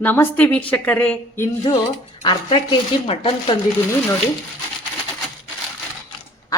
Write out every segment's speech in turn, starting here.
ನಮಸ್ತೆ ವೀಕ್ಷಕರೇ, ಇಂದು ಅರ್ಧ ಕೆಜಿ ಮಟನ್ ತಂದಿದ್ದೀನಿ ನೋಡಿ.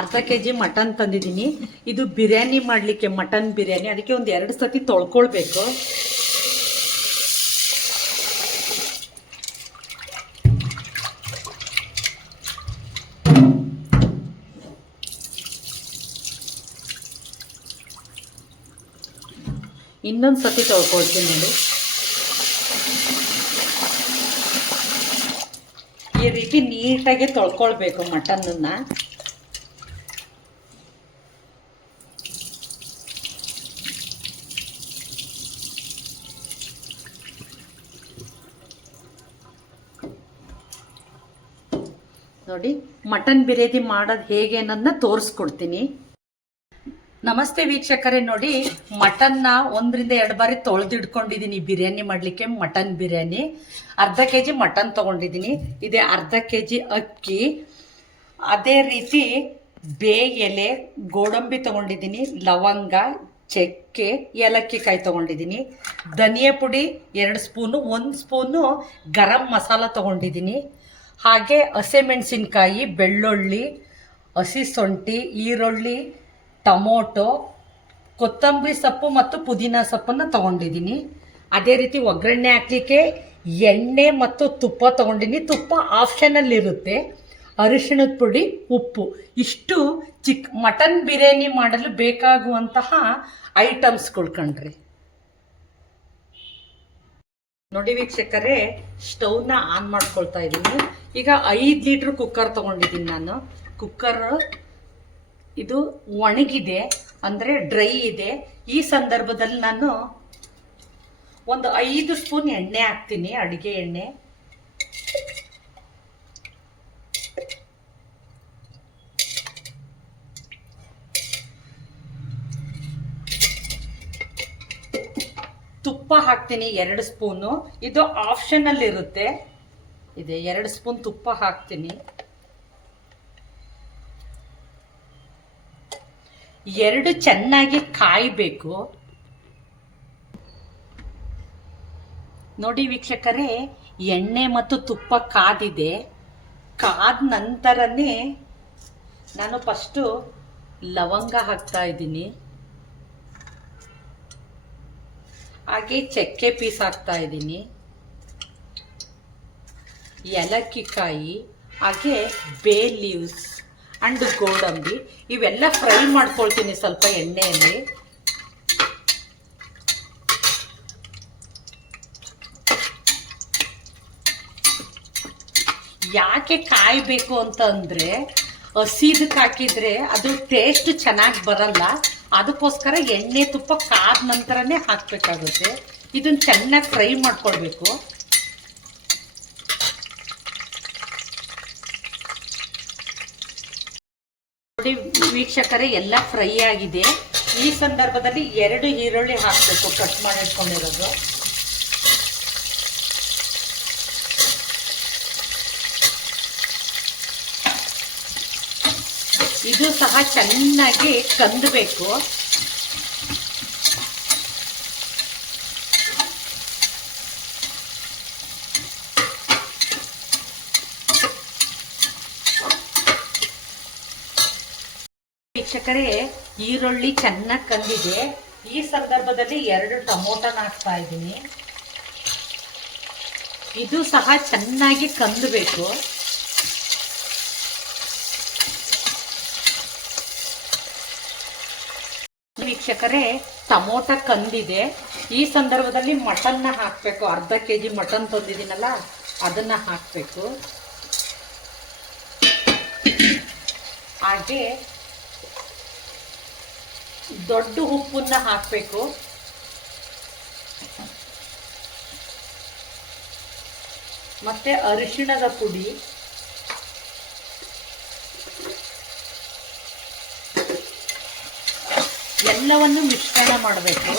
ಅರ್ಧ ಕೆಜಿ ಮಟನ್ ತಂದಿದ್ದೀನಿ. ಇದು ಬಿರಿಯಾನಿ ಮಾಡಲಿಕ್ಕೆ, ಮಟನ್ ಬಿರಿಯಾನಿ. ಅದಕ್ಕೆ ಒಂದು 2 ಸತಿ ತೊಳ್ಕೊಳ್ಬೇಕು. ಇನ್ನೊಂದು ಸತಿ ತೊಳ್ಕೊಳ್ತೀನಿ ನೋಡಿ. ಈ ರೀತಿ ನೀಟಾಗಿ ತೊಳ್ಕೊಳ್ಬೇಕು ಮಟನ್ನ. ನೋಡಿ, ಮಟನ್ ಬಿರಿಯಾನಿ ಮಾಡೋದು ಹೇಗೆ ಅನ್ನೋದನ್ನ ತೋರಿಸ್ಕೊಡ್ತೀನಿ. ನಮಸ್ತೆ ವೀಕ್ಷಕರೇ, ನೋಡಿ ಮಟನ್ನ 1-2 ಬಾರಿ ತೊಳೆದಿಡ್ಕೊಂಡಿದ್ದೀನಿ ಬಿರಿಯಾನಿ ಮಾಡಲಿಕ್ಕೆ. ಮಟನ್ ಬಿರಿಯಾನಿ ಅರ್ಧ ಕೆಜಿ ಮಟನ್ ತೊಗೊಂಡಿದ್ದೀನಿ. ಇದೇ ಅರ್ಧ ಕೆಜಿ ಅಕ್ಕಿ, ಅದೇ ರೀತಿ ಬೇ ಎಲೆ, ಗೋಡಂಬಿ ತೊಗೊಂಡಿದ್ದೀನಿ, ಲವಂಗ, ಚಕ್ಕೆ, ಏಲಕ್ಕಿ ಕಾಯಿ ತೊಗೊಂಡಿದ್ದೀನಿ, ಧನಿಯಾ ಪುಡಿ 2 ಸ್ಪೂನು, 1 ಸ್ಪೂನು ಗರಂ ಮಸಾಲ ತೊಗೊಂಡಿದ್ದೀನಿ. ಹಾಗೆ ಹಸಿಮೆಣಸಿನ್ಕಾಯಿ, ಬೆಳ್ಳುಳ್ಳಿ, ಹಸಿ ಶುಂಠಿ, ಈರುಳ್ಳಿ, ಟೊಮೊಟೊ, ಕೊತ್ತಂಬರಿ ಸೊಪ್ಪು ಮತ್ತು ಪುದೀನ ಸೊಪ್ಪನ್ನು ತೊಗೊಂಡಿದ್ದೀನಿ. ಅದೇ ರೀತಿ ಒಗ್ಗರಣೆ ಹಾಕಲಿಕ್ಕೆ ಎಣ್ಣೆ ಮತ್ತು ತುಪ್ಪ ತೊಗೊಂಡಿದ್ದೀನಿ. ತುಪ್ಪ ಆಪ್ಷನಲ್ ಇರುತ್ತೆ. ಅರಿಶಿಣದ ಪುಡಿ, ಉಪ್ಪು, ಇಷ್ಟು ಮಟನ್ ಬಿರಿಯಾನಿ ಮಾಡಲು ಬೇಕಾಗುವಂತಹ ಐಟಮ್ಸ್ಗಳು ಕಣ್ರಿ. ನೋಡಿ ವೀಕ್ಷಕರೇ, ಸ್ಟವ್ನ ಆನ್ ಮಾಡ್ಕೊಳ್ತಾ ಇದ್ದೀನಿ. ಈಗ 5 ಲೀಟ್ರ್ ಕುಕ್ಕರ್ ತೊಗೊಂಡಿದ್ದೀನಿ ನಾನು. ಕುಕ್ಕರ್ ಇದು ಒಣಗಿದೆ, ಅಂದರೆ ಡ್ರೈ ಇದೆ. ಈ ಸಂದರ್ಭದಲ್ಲಿ ನಾನು ಒಂದು 5 ಸ್ಪೂನ್ ಎಣ್ಣೆ ಹಾಕ್ತೀನಿ, ಅಡುಗೆ ಎಣ್ಣೆ. ತುಪ್ಪ ಹಾಕ್ತೀನಿ 2 ಸ್ಪೂನು. ಇದು ಆಪ್ಷನಲ್ ಇರುತ್ತೆ. ಇದೆ 2 ಸ್ಪೂನ್ ತುಪ್ಪ ಹಾಕ್ತೀನಿ. 2 ಚೆನ್ನಾಗಿ ಕಾಯಬೇಕು. ನೋಡಿ ವೀಕ್ಷಕರೇ, ಎಣ್ಣೆ ಮತ್ತು ತುಪ್ಪ ಕಾದಿದೆ. ಕಾದ ನಂತರನೇ ನಾನು ಫಸ್ಟು ಲವಂಗ ಹಾಕ್ತಾ ಇದ್ದೀನಿ. ಹಾಗೆ ಚಕ್ಕೆ ಪೀಸ್ ಹಾಕ್ತಾ ಇದ್ದೀನಿ, ಏಲಕ್ಕಿ ಕಾಯಿ, ಹಾಗೆ ಬೇ ಲೀವ್ಸ್ ಅಂಡ್ ಗೋಡಂಬಿ. ಇವೆಲ್ಲ ಫ್ರೈ ಮಾಡ್ಕೊಳ್ತೀನಿ ಸ್ವಲ್ಪ ಎಣ್ಣೆಯಲ್ಲಿ. ಯಾಕೆ ಕಾಯಬೇಕು ಅಂತಂದ್ರೆ, ಹಸಿದಕ್ಕೆ ಹಾಕಿದ್ರೆ ಅದು ಟೇಸ್ಟ್ ಚೆನ್ನಾಗಿ ಬರಲ್ಲ. ಅದಕ್ಕೋಸ್ಕರ ಎಣ್ಣೆ ತುಪ್ಪ ಕಾದ ನಂತರನೇ ಹಾಕಬೇಕಾಗುತ್ತೆ. ಇದನ್ನು ಚೆನ್ನಾಗಿ ಫ್ರೈ ಮಾಡ್ಕೊಳ್ಬೇಕು. ನೋಡಿ ವೀಕ್ಷಕರೇ, ಎಲ್ಲ ಫ್ರೈ ಆಗಿದೆ. ಈ ಸಂದರ್ಭದಲ್ಲಿ 2 ಈರುಳ್ಳಿ ಹಾಕಬೇಕು, ಕಟ್ ಮಾಡಿ ಇಟ್ಕೊಂಡಿರೋದು. ಇದು ಸಹ ಚೆನ್ನಾಗಿ ಕಂದಬೇಕು. ವೀಕ್ಷಕರೇ, ಈರುಳ್ಳಿ ಚೆನ್ನಾಗಿ ಕಂದಿದೆ. ಈ ಸಂದರ್ಭದಲ್ಲಿ 2 ಟೊಮೊಟೊನ ಹಾಕ್ತಾ ಇದ್ದೀನಿ. ಇದು ಸಹ ಚೆನ್ನಾಗಿ ಕಂದಬೇಕು. ವೀಕ್ಷಕರೇ, ಟೊಮೊಟೊ ಕಂದಿದೆ. ಈ ಸಂದರ್ಭದಲ್ಲಿ ಮಟನ್ನ ಹಾಕಬೇಕು. ಅರ್ಧ ಕೆಜಿ ಮಟನ್ ತಂದಿದ್ದೀನಲ್ಲ, ಅದನ್ನ ಹಾಕಬೇಕು. ಹಾಗೆ ದೊಡ್ಡ ಉಪ್ಪನ್ನ ಹಾಕಬೇಕು. ಮತ್ತೆ ಅರಿಶಿಣದ ಪುಡಿ, ಎಲ್ಲವನ್ನು ಮಿಶ್ರಣ ಮಾಡಬೇಕು.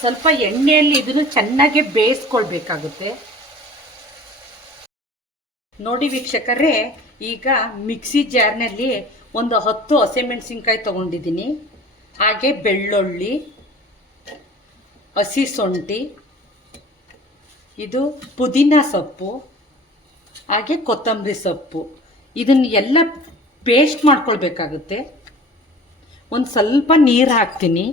ಸ್ವಲ್ಪ ಎಣ್ಣೆಯಲ್ಲಿ ಇದನ್ನು ಚೆನ್ನಾಗಿ ಬೇಯಿಸ್ಕೊಳ್ಬೇಕಾಗುತ್ತೆ. ನೋಡಿ ವೀಕ್ಷಕರೇ, ಈಗ ಮಿಕ್ಸಿ ಜಾರ್ನಲ್ಲಿ ಒಂದು 10 ಹಸಿಮೆಣಸಿನ್ಕಾಯಿ ತೊಗೊಂಡಿದ್ದೀನಿ. ಹಾಗೆ ಬೆಳ್ಳುಳ್ಳಿ, ಹಸಿ ಶುಂಠಿ, ಇದು ಪುದೀನ ಸೊಪ್ಪು, ಹಾಗೆ ಕೊತ್ತಂಬರಿ ಸೊಪ್ಪು. ಇದನ್ನ ಎಲ್ಲ ಪೇಸ್ಟ್ ಮಾಡ್ಕೊಳ್ಬೇಕಾಗುತ್ತೆ. ಒಂದು ಸ್ವಲ್ಪ ನೀರು ಹಾಕ್ತೀನಿ.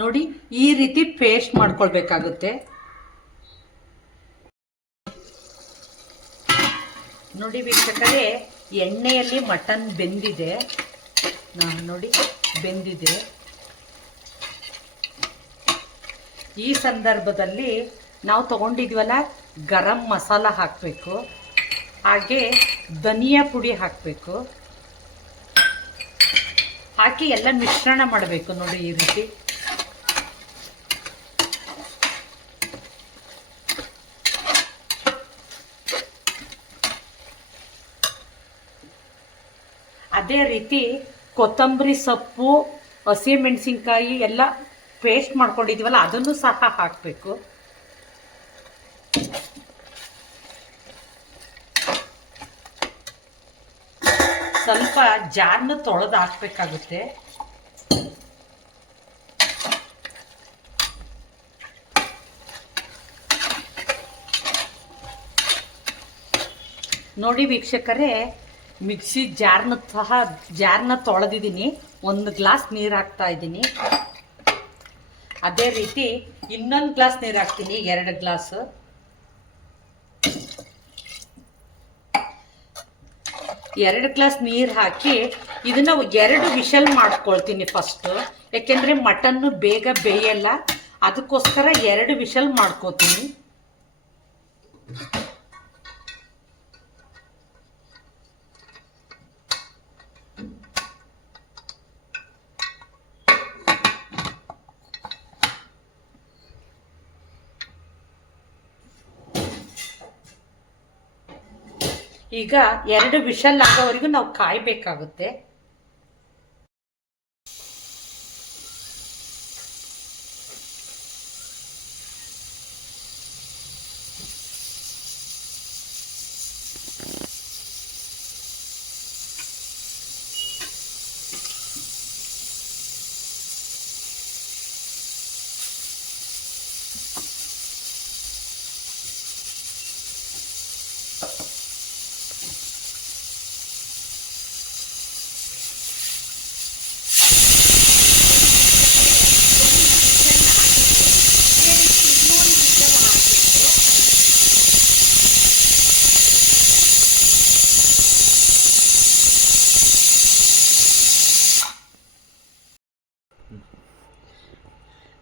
ನೋಡಿ, ಈ ರೀತಿ ಪೇಸ್ಟ್ ಮಾಡ್ಕೊಳ್ಬೇಕಾಗುತ್ತೆ. ನೋಡಿ ವೀಕ್ಷಕರೇ, ಎಣ್ಣೆಯಲ್ಲಿ ಮಟನ್ ಬೆಂದಿದೆ. ನೋಡಿ, ಬೆಂದಿದೆ. ಈ ಸಂದರ್ಭದಲ್ಲಿ ನಾವು ತಗೊಂಡಿದ್ವಲ್ಲ, ಗರಂ ಮಸಾಲ ಹಾಕಬೇಕು, ಹಾಗೆ ಧನಿಯಾ ಪುಡಿ ಹಾಕಬೇಕು. ಹಾಕಿ ಎಲ್ಲ ಮಿಶ್ರಣ ಮಾಡಬೇಕು. ನೋಡಿ, ಈ ರೀತಿ ಅದೇ ರೀತಿ ಕೊತ್ತಂಬರಿ ಸೊಪ್ಪು, ಹಸಿಮೆಣಸಿನ್ಕಾಯಿ ಎಲ್ಲ ಪೇಸ್ಟ್ ಮಾಡ್ಕೊಂಡಿದ್ದೀವಲ್ಲ, ಅದನ್ನು ಸಹ ಹಾಕಬೇಕು. ಸ್ವಲ್ಪ ಜಾರ್ನ ತೊಳೆದು ಹಾಕಬೇಕಾಗುತ್ತೆ. ನೋಡಿ ವೀಕ್ಷಕರೇ, ಮಿಕ್ಸಿ ಜಾರ್ನ ತೊಳೆದಿದ್ದೀನಿ. 1 ಗ್ಲಾಸ್ ನೀರು ಹಾಕ್ತಾ ಇದ್ದೀನಿ. ಅದೇ ರೀತಿ ಇನ್ನೊಂದು ಗ್ಲಾಸ್ ನೀರು ಹಾಕ್ತೀನಿ, 2 ಗ್ಲಾಸ್. ಎರಡು ಗ್ಲಾಸ್ ನೀರು ಹಾಕಿ ಇದನ್ನ 2 ವಿಷಲ್ ಮಾಡ್ಕೊಳ್ತೀನಿ ಫಸ್ಟ್. ಯಾಕೆಂದ್ರೆ ಮಟನ್ನು ಬೇಗ ಬೇಯಲ್ಲ, ಅದಕ್ಕೋಸ್ಕರ 2 ವಿಷಲ್ ಮಾಡ್ಕೋತೀನಿ. ಈಗ 2 ವಿಷಲ್ ಆಗೋವರೆಗೂ ನಾವು ಕಾಯಬೇಕಾಗುತ್ತೆ.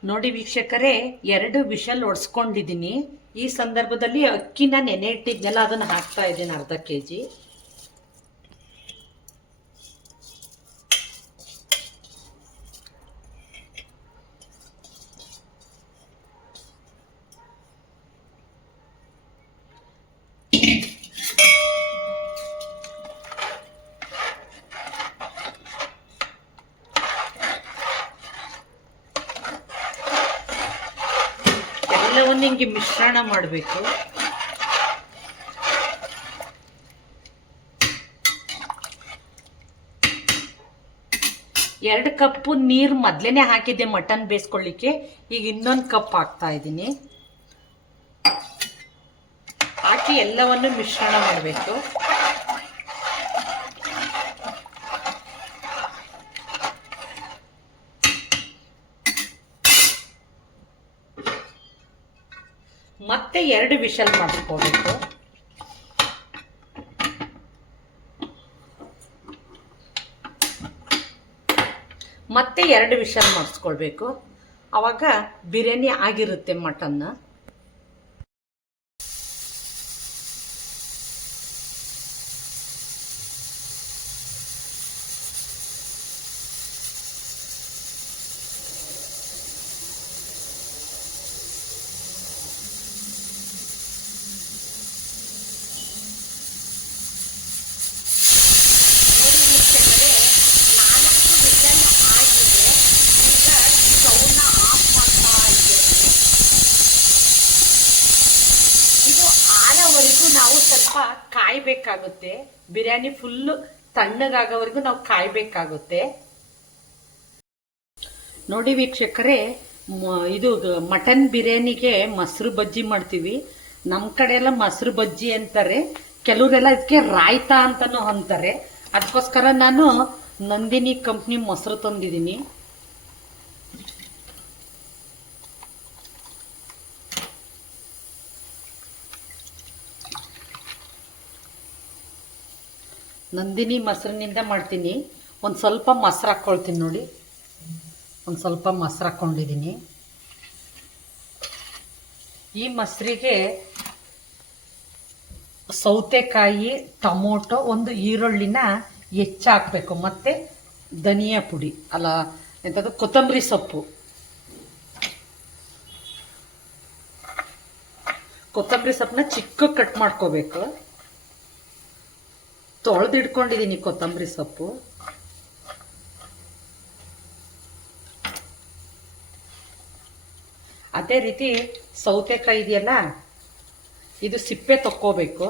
ನೋಡಿ ವೀಕ್ಷಕರೇ, 2 ವಿಷಲ್ ಹೊಡ್ಸ್ಕೊಂಡಿದ್ದೀನಿ. ಈ ಸಂದರ್ಭದಲ್ಲಿ ಅಕ್ಕಿನ ನೆನೆ ಇಟ್ಟಿದ್ನೆಲ್ಲ ಅದನ್ನು ಹಾಕ್ತಾ ಇದ್ದೀನಿ, ಅರ್ಧ kg. ಎಲ್ಲವನ್ನು ಹಿಂಗೆ ಮಿಶ್ರಣ ಮಾಡಬೇಕು. ಎರಡು ಕಪ್ಪು ನೀರು ಮೊದಲೇನೆ ಹಾಕಿದ್ದೆ ಮಟನ್ ಬೇಯಿಸ್ಕೊಳ್ಳಿಕ್ಕೆ. ಈಗ ಇನ್ನೊಂದು ಕಪ್ ಹಾಕ್ತಾ ಇದ್ದೀನಿ. ಹಾಕಿ ಎಲ್ಲವನ್ನು ಮಿಶ್ರಣ ಮಾಡಬೇಕು. ಮತ್ತೆ 2 ವಿಷಲ್ ಮಾಡಿಸ್ಕೋಬೇಕು. ಮತ್ತೆ 2 ವಿಷಲ್ ಮಾಡಿಸ್ಕೊಳ್ಬೇಕು. ಆವಾಗ ಬಿರಿಯಾನಿ ಆಗಿರುತ್ತೆ ಮಟನ್. ಆಗೋವರೆಗೂ ನಾವು ಸ್ವಲ್ಪ ಕಾಯಬೇಕಾಗುತ್ತೆ. ಬಿರಿಯಾನಿ ಫುಲ್ಲು ತಣ್ಣಗಾಗೋವರೆಗೂ ನಾವು ಕಾಯಬೇಕಾಗುತ್ತೆ. ನೋಡಿ ವೀಕ್ಷಕರೇ, ಇದು ಮಟನ್ ಬಿರಿಯಾನಿಗೆ ಮೊಸರು ಬಜ್ಜಿ ಮಾಡ್ತೀವಿ. ನಮ್ಮ ಕಡೆ ಎಲ್ಲ ಮೊಸರು ಬಜ್ಜಿ ಅಂತಾರೆ, ಕೆಲವರೆಲ್ಲ ಇದಕ್ಕೆ ರಾಯ್ತಾ ಅಂತಾನು ಅಂತಾರೆ. ಅದಕ್ಕೋಸ್ಕರ ನಾನು ನಂದಿನಿ ಕಂಪ್ನಿ ಮೊಸರು ತಂದಿದ್ದೀನಿ. ನಂದಿನಿ ಮೊಸರಿನಿಂದ ಮಾಡ್ತೀನಿ. ಒಂದು ಸ್ವಲ್ಪ ಮೊಸರು ಹಾಕ್ಕೊಳ್ತೀನಿ ನೋಡಿ. ಒಂದು ಸ್ವಲ್ಪ ಮೊಸರು ಹಾಕ್ಕೊಂಡಿದ್ದೀನಿ. ಈ ಮೊಸರಿಗೆ ಸೌತೆಕಾಯಿ, ಟೊಮೊಟೊ, ಒಂದು ಈರುಳ್ಳಿನ ಹೆಚ್ಚು ಹಾಕಬೇಕು. ಮತ್ತು ಧನಿಯಾ ಪುಡಿ ಅಲ್ಲ ಎಂಥದ್ದು ಕೊತ್ತಂಬರಿ ಸೊಪ್ಪು. ಕೊತ್ತಂಬರಿ ಸೊಪ್ಪನ್ನ ಚಿಕ್ಕ ಕಟ್ ಮಾಡ್ಕೋಬೇಕು. ತೊಳೆದಿಡ್ಕೊಂಡಿದ್ದೀನಿ ಕೊತ್ತಂಬರಿ ಸೊಪ್ಪು. ಅದೇ ರೀತಿ ಸೌತೆಕಾಯಿ ಇದೆಯಲ್ಲ, ಇದು ಸಿಪ್ಪೆ ತಕ್ಕೋಬೇಕು.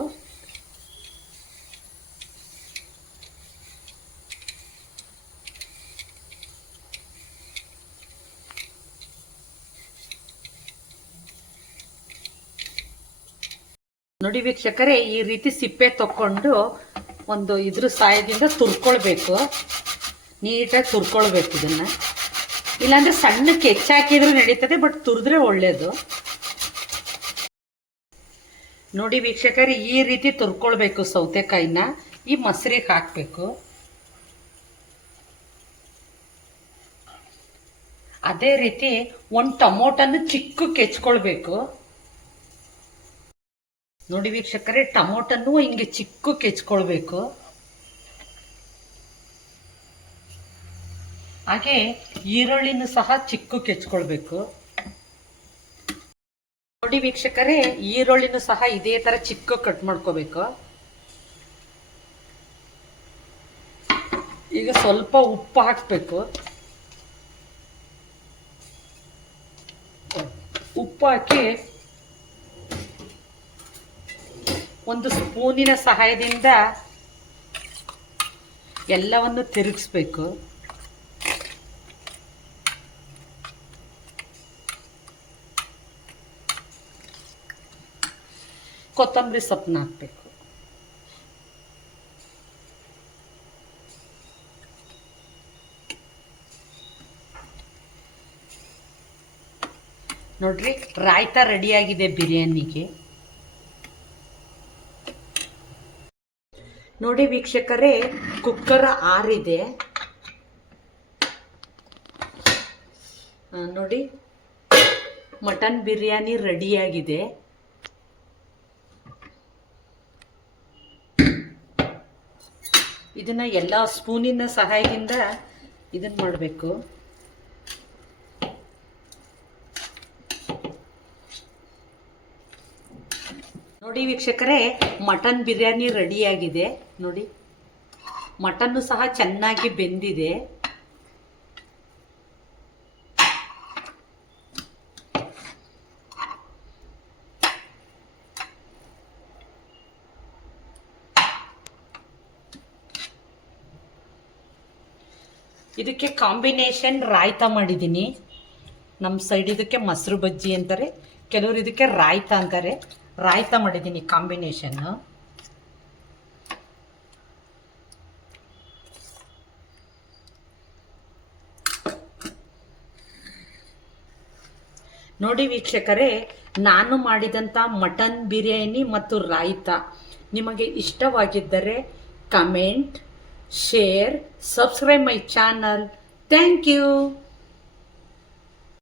ನೋಡಿ ವೀಕ್ಷಕರೇ, ಈ ರೀತಿ ಸಿಪ್ಪೆ ತಕ್ಕೊಂಡು ಒಂದು ಇದ್ರ ಸಹಾಯದಿಂದ ತುರ್ಕೊಳ್ಬೇಕು. ನೀಟಾಗಿ ತುರ್ಕೊಳ್ಬೇಕು ಇದನ್ನ. ಇಲ್ಲಾಂದ್ರೆ ಸಣ್ಣಕ್ಕೆ ಹೆಚ್ಚಾಕಿದ್ರೆ ನಡೀತದೆ, ಬಟ್ ತುರಿದ್ರೆ ಒಳ್ಳೇದು. ನೋಡಿ ವೀಕ್ಷಕರೇ, ಈ ರೀತಿ ತುರ್ಕೊಳ್ಬೇಕು ಸೌತೆಕಾಯಿನ. ಈ ಮೊಸರಿಗೆ ಹಾಕಬೇಕು. ಅದೇ ರೀತಿ ಒಂದು ಟೊಮೊಟೊನ ಚಿಕ್ಕಕ್ಕೆ ಹೆಚ್ಕೊಳ್ಬೇಕು. ನೋಡಿ ವೀಕ್ಷಕರೇ, ಟೊಮೊಟೊನು ಹಿಂಗೆ ಚಿಕ್ಕಕ್ಕೆ ಹೆಚ್ಕೊಳ್ಬೇಕು. ಹಾಗೆ ಈರುಳ್ಳಿನೂ ಸಹ ಚಿಕ್ಕಕ್ಕೆ ಹೆಚ್ಕೊಳ್ಬೇಕು. ನೋಡಿ ವೀಕ್ಷಕರೇ, ಈರುಳ್ಳಿನೂ ಸಹ ಇದೇ ತರ ಚಿಕ್ಕ ಕಟ್ ಮಾಡ್ಕೋಬೇಕು. ಈಗ ಸ್ವಲ್ಪ ಉಪ್ಪು ಹಾಕಬೇಕು. ಉಪ್ಪು ಹಾಕಿ ಒಂದು ಸ್ಪೂನಿನ ಸಹಾಯದಿಂದ ಎಲ್ಲವನ್ನು ತಿರುಗಿಸ್ಬೇಕು. ಕೊತ್ತಂಬರಿ ಸೊಪ್ಪನ್ನ ಹಾಕಬೇಕು. ನೋಡ್ರಿ, ರಾಯ್ತಾ ರೆಡಿಯಾಗಿದೆ ಬಿರಿಯಾನಿಗೆ. ನೋಡಿ ವೀಕ್ಷಕರೇ, ಕುಕ್ಕರ್ ಆರಿದೆ. ನೋಡಿ, ಮಟನ್ ಬಿರಿಯಾನಿ ರೆಡಿಯಾಗಿದೆ. ಇದನ್ನ ಎಲ್ಲ ಸ್ಪೂನಿನ ಸಹಾಯದಿಂದ ಇದನ್ನ ಮಾಡಬೇಕು. ನೋಡಿ ವೀಕ್ಷಕರೇ, ಮಟನ್ ಬಿರಿಯಾನಿ ರೆಡಿಯಾಗಿದೆ. ನೋಡಿ, ಮಟನ್ನು ಸಹ ಚೆನ್ನಾಗಿ ಬೆಂದಿದೆ. ಇದಕ್ಕೆ ಕಾಂಬಿನೇಷನ್ ರಾಯ್ತಾ ಮಾಡಿದ್ದೀನಿ. ನಮ್ಮ ಸೈಡ್ ಇದಕ್ಕೆ ಮೊಸರು ಬಜ್ಜಿ ಅಂತಾರೆ, ಕೆಲವರು ಇದಕ್ಕೆ ರಾಯ್ತಾ ಅಂತಾರೆ. ರಾಯ್ತಾ ಮಾಡಿದ್ದೀನಿ ಕಾಂಬಿನೇಷನ್. ನೋಡಿ ವೀಕ್ಷಕರೇ, ನಾನು ಮಾಡಿದಂಥ ಮಟನ್ ಬಿರಿಯಾನಿ ಮತ್ತು ರಾಯ್ತಾ ನಿಮಗೆ ಇಷ್ಟವಾಗಿದ್ದರೆ comment, share, subscribe my channel. Thank you.